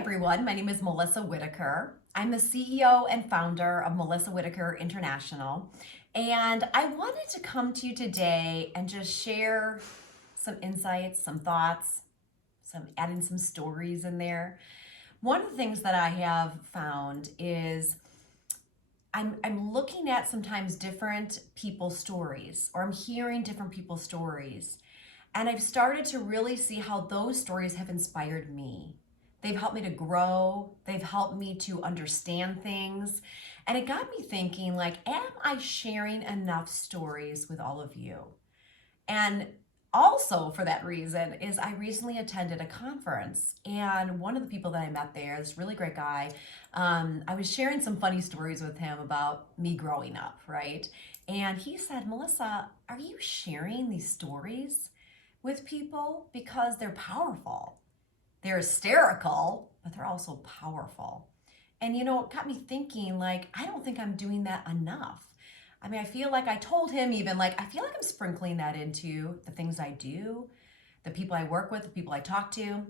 everyone. My name is Melissa Whitaker. I'm the CEO and founder of Melissa Whitaker International. And I wanted to come to you today and just share some insights, some thoughts, adding some stories in there. One of the things that I have found is I'm looking at sometimes different people's stories, or I'm hearing different people's stories. And I've started to really see how those stories have inspired me. They've helped me to grow. They've helped me to understand things. And it got me thinking, like, am I sharing enough stories with all of you? And also for that reason is I recently attended a conference, and one of the people that I met there, this really great guy, I was sharing some funny stories with him about me growing up, right? And he said, Melissa, are you sharing these stories with people? Because they're powerful. They're hysterical, but they're also powerful. And it got me thinking, like, I don't think I'm doing that enough. I mean, I feel like I told him even, like, I feel like I'm sprinkling that into the things I do, the people I work with, the people I talk to.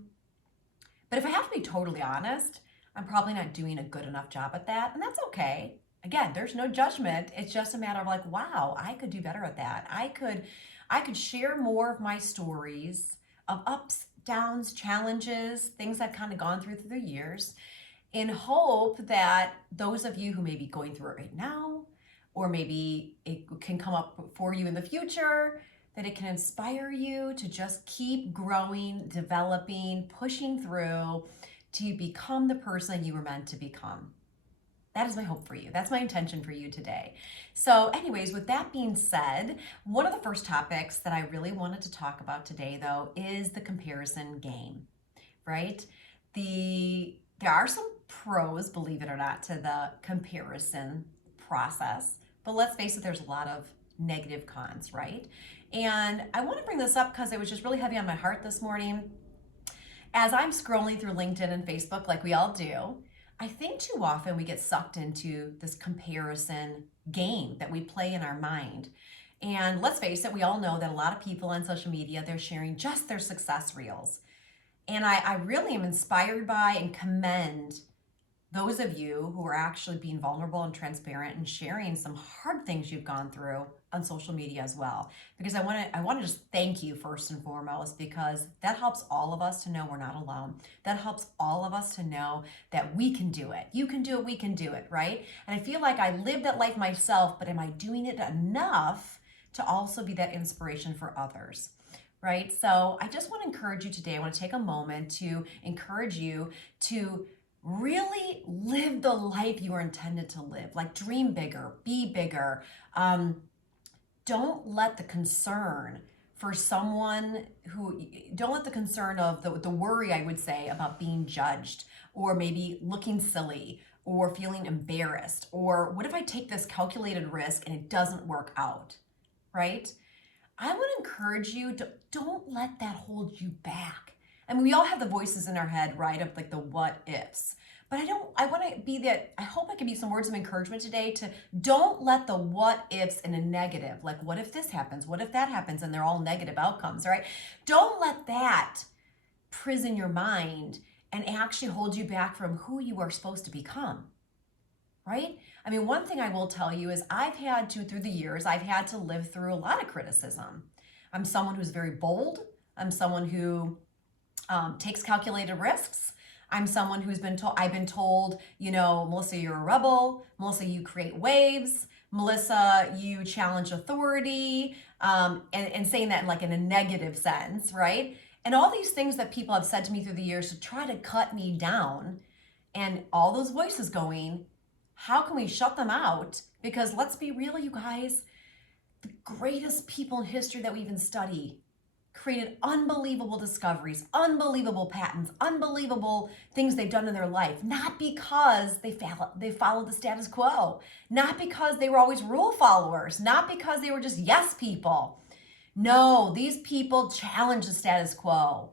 But if I have to be totally honest, I'm probably not doing a good enough job at that. And that's okay. Again, there's no judgment. It's just a matter of like, wow, I could do better at that. I could share more of my stories of ups, downs, challenges, things I've kind of gone through the years, in hope that those of you who may be going through it right now, or maybe it can come up for you in the future, that it can inspire you to just keep growing, developing, pushing through to become the person you were meant to become. That is my hope for you. That's my intention for you today. So anyways, with that being said, one of the first topics that I really wanted to talk about today, though, is the comparison game, right? There are some pros, believe it or not, to the comparison process, but let's face it, there's a lot of negative cons, right? And I want to bring this up because it was just really heavy on my heart this morning. As I'm scrolling through LinkedIn and Facebook, like we all do, I think too often we get sucked into this comparison game that we play in our mind. And let's face it, we all know that a lot of people on social media, they're sharing just their success reels. And I really am inspired by and commend those of you who are actually being vulnerable and transparent and sharing some hard things you've gone through on social media as well. Because I want to just thank you first and foremost, because that helps all of us to know we're not alone. That helps all of us to know that we can do it. You can do it, we can do it, right? And I feel like I lived that life myself, but am I doing it enough to also be that inspiration for others? Right? So I just want to encourage you today. I want to take a moment to encourage you to really live the life you were intended to live. Like, dream bigger, be bigger. Don't let the concern for someone who, don't let the concern of the worry, I would say, about being judged, or maybe looking silly, or feeling embarrassed, or what if I take this calculated risk and it doesn't work out, right? I would encourage you to don't let that hold you back. I mean, we all have the voices in our head, right, of like the what ifs. But I want to be that, I hope I can be some words of encouragement today to don't let the what ifs in a negative, like what if this happens, what if that happens, and they're all negative outcomes, right? Don't let that prison your mind and actually hold you back from who you are supposed to become, right? I mean, one thing I will tell you is through the years, I've had to live through a lot of criticism. I'm someone who's very bold. I'm someone who takes calculated risks. I'm someone I've been told, Melissa, you're a rebel. Melissa, you create waves. Melissa, you challenge authority, and saying that in a negative sense, right? And all these things that people have said to me through the years to try to cut me down, and all those voices going, how can we shut them out? Because let's be real, you guys, the greatest people in history that we even study created unbelievable discoveries, unbelievable patents, unbelievable things they've done in their life, not because they followed the status quo, not because they were always rule followers, not because they were just yes people. No, these people challenged the status quo.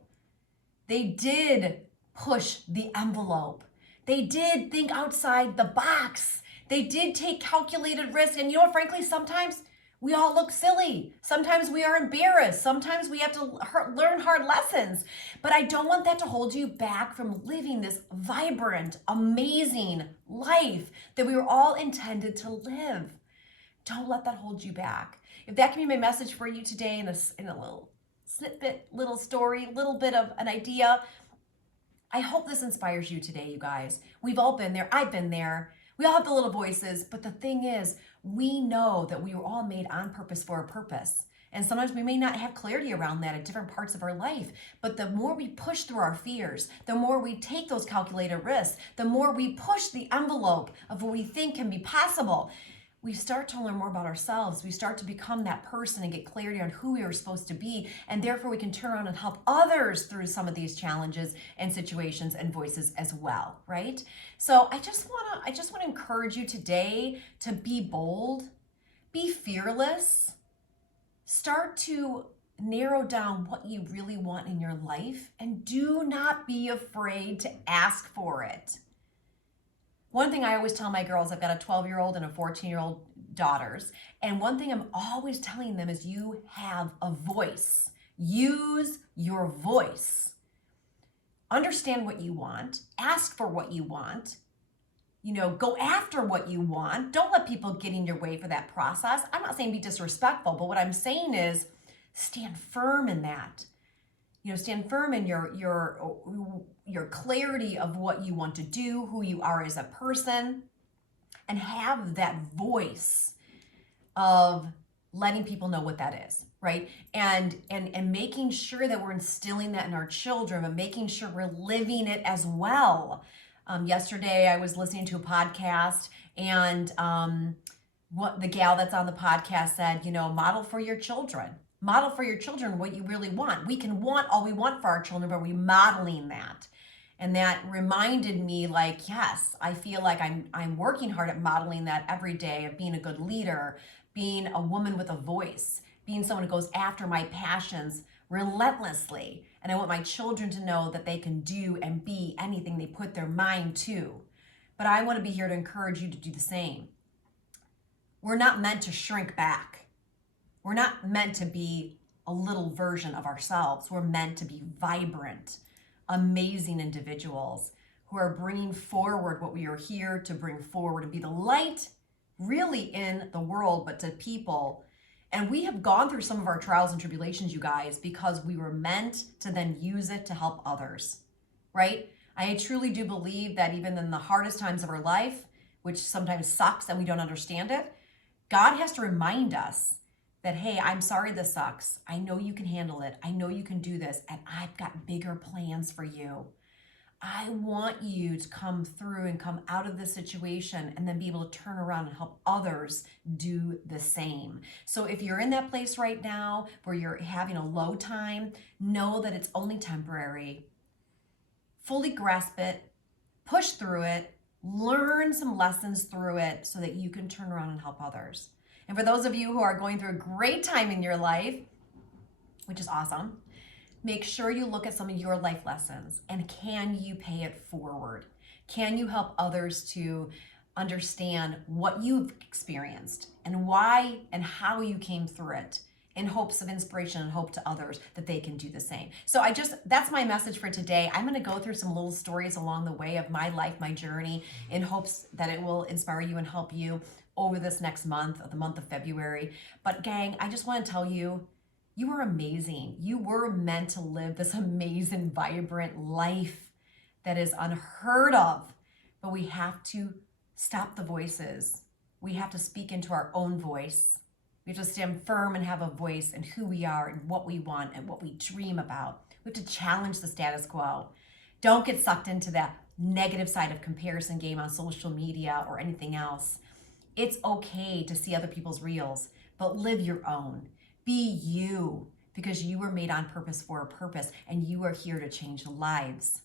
They did push the envelope. They did think outside the box. They did take calculated risk. And frankly, sometimes We all look silly. Sometimes we are embarrassed. Sometimes we have to learn hard lessons. But I don't want that to hold you back from living this vibrant, amazing life that we were all intended to live. Don't let that hold you back. If that can be my message for you today in a little snippet, little story, little bit of an idea, I hope this inspires you today, you guys. We've all been there. I've been there. We all have the little voices, but the thing is, we know that we were all made on purpose for a purpose. And sometimes we may not have clarity around that at different parts of our life. But the more we push through our fears, the more we take those calculated risks, the more we push the envelope of what we think can be possible, we start to learn more about ourselves. We start to become that person and get clarity on who we are supposed to be. And therefore we can turn around and help others through some of these challenges and situations and voices as well, right? So I just want to encourage you today to be bold, be fearless, start to narrow down what you really want in your life, and do not be afraid to ask for it. One thing I always tell my girls, I've got a 12-year-old and a 14-year-old daughters, and one thing I'm always telling them is you have a voice. Use your voice. Understand what you want. Ask for what you want. Go after what you want. Don't let people get in your way for that process. I'm not saying be disrespectful, but what I'm saying is stand firm in that. Stand firm in your clarity of what you want to do, who you are as a person, and have that voice of letting people know what that is, right? And making sure that we're instilling that in our children, and making sure we're living it as well. Yesterday, I was listening to a podcast, and what the gal that's on the podcast said, model for your children. Model for your children what you really want. We can want all we want for our children, but we're modeling that. And that reminded me, yes, I feel like I'm working hard at modeling that every day, of being a good leader, being a woman with a voice, being someone who goes after my passions relentlessly. And I want my children to know that they can do and be anything they put their mind to. But I want to be here to encourage you to do the same. We're not meant to shrink back. We're not meant to be a little version of ourselves. We're meant to be vibrant, amazing individuals who are bringing forward what we are here to bring forward, and be the light really in the world, but to people. And we have gone through some of our trials and tribulations, you guys, because we were meant to then use it to help others, right? I truly do believe that even in the hardest times of our life, which sometimes sucks and we don't understand it, God has to remind us that, hey, I'm sorry this sucks. I know you can handle it. I know you can do this. And I've got bigger plans for you. I want you to come through and come out of this situation and then be able to turn around and help others do the same. So if you're in that place right now where you're having a low time, know that it's only temporary. Fully grasp it, push through it, learn some lessons through it so that you can turn around and help others. And for those of you who are going through a great time in your life, which is awesome, make sure you look at some of your life lessons, and can you pay it forward? Can you help others to understand what you've experienced and why and how you came through it, in hopes of inspiration and hope to others that they can do the same. So that's my message for today. I'm gonna go through some little stories along the way of my life, my journey, in hopes that it will inspire you and help you over this next month, the month of February. But gang, I just wanna tell you, you are amazing. You were meant to live this amazing, vibrant life that is unheard of. But we have to stop the voices. We have to speak into our own voice. We have to stand firm and have a voice in who we are and what we want and what we dream about. We have to challenge the status quo. Don't get sucked into that negative side of comparison game on social media or anything else. It's okay to see other people's reels, but live your own. Be you, because you were made on purpose for a purpose, and you are here to change lives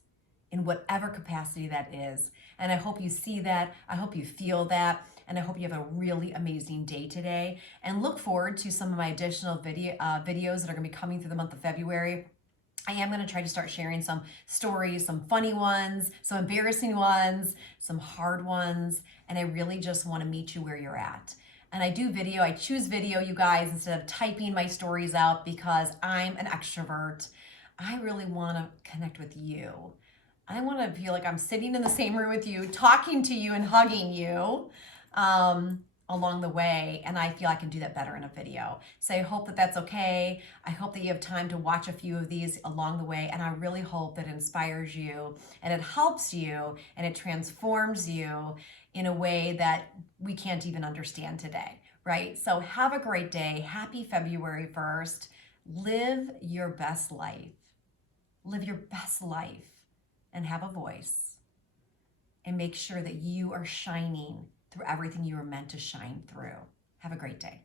in whatever capacity that is. And I hope you see that. I hope you feel that. And I hope you have a really amazing day today. And look forward to some of my additional videos that are going to be coming through the month of February. I am going to try to start sharing some stories, some funny ones, some embarrassing ones, some hard ones. And I really just want to meet you where you're at. And I do video, I choose video, you guys, instead of typing my stories out because I'm an extrovert. I really want to connect with you. I want to feel like I'm sitting in the same room with you, talking to you and hugging you along the way. And I feel I can do that better in a video. So I hope that that's okay. I hope that you have time to watch a few of these along the way. And I really hope that it inspires you and it helps you and it transforms you in a way that we can't even understand today, right? So have a great day. Happy February 1st. Live your best life. Live your best life and have a voice. And make sure that you are shining through everything you were meant to shine through. Have a great day.